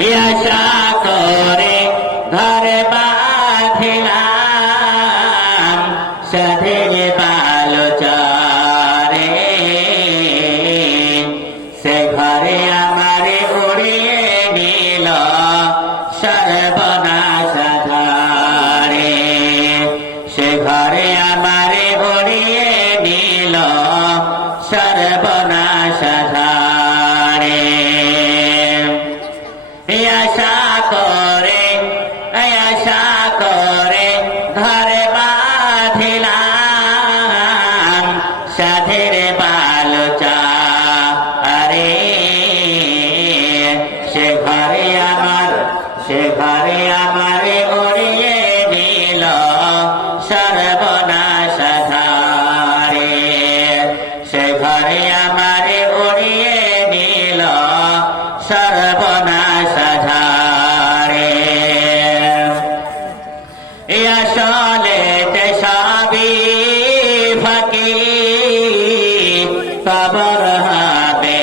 আশা করে ঘরে বাঁধিলাম সাধের বালচা। আরে সে ঘরে আমার সে ঘরে আমারে কবর হবে,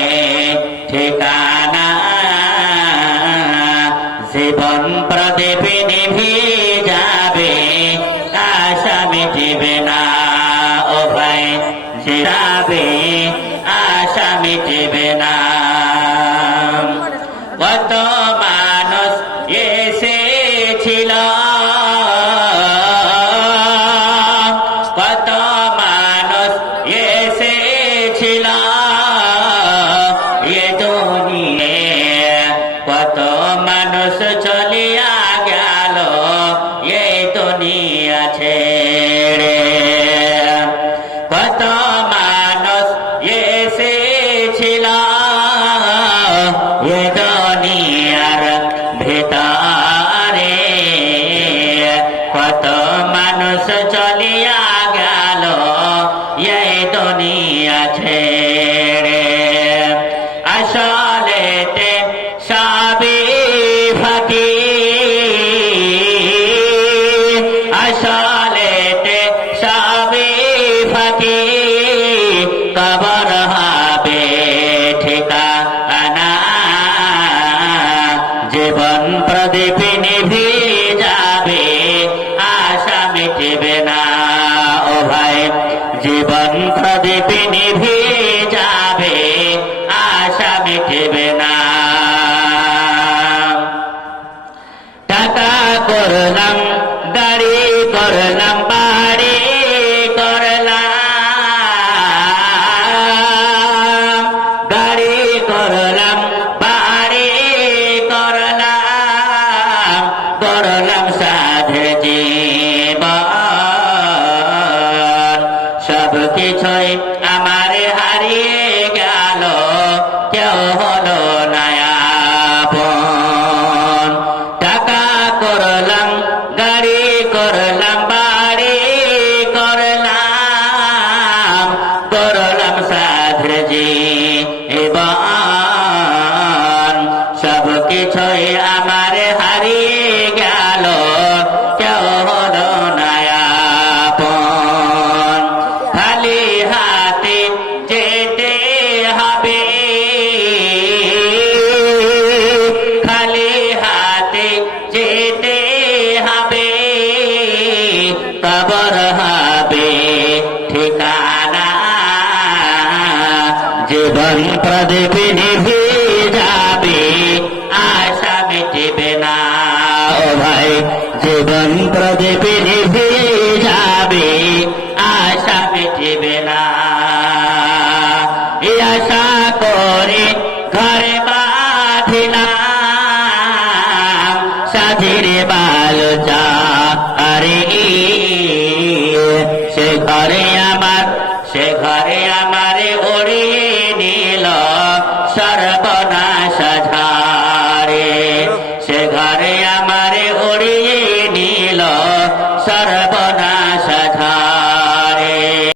ঠিকানা, জীবন প্রদীপ নিভি যাবে আশা মিটিবে না ও ভাই যাবে আশা মিটিবে না কত মানুষ কত মানুষ এসেছিল এ দুনিয়ার ভেতরে কত মানুষ চলিয়া গেল এই দুনিয়া ছেড়ে। আসলেতে সবই ফাঁকি। আসলেতে জীবন প্রদীপ যাবে, আশা মিটবে না। ও ভাই, জীবন প্রদীপ নিভি যাবে, আশা মিটবে না। টাকা করলাম করলাম করলাম সাধে জীবন। সব কিছুই আমার হারিয়ে গেল, কেউ হলো নায়াপন। টাকা করলাম, গাড়ি করলাম, বাড়ি করলাম করলাম সাধে জীবন। সব কিছুই জীবন প্রদীপ নিভে যাবে আশা মিটিবে না। ও ভাই জীবন প্রদীপ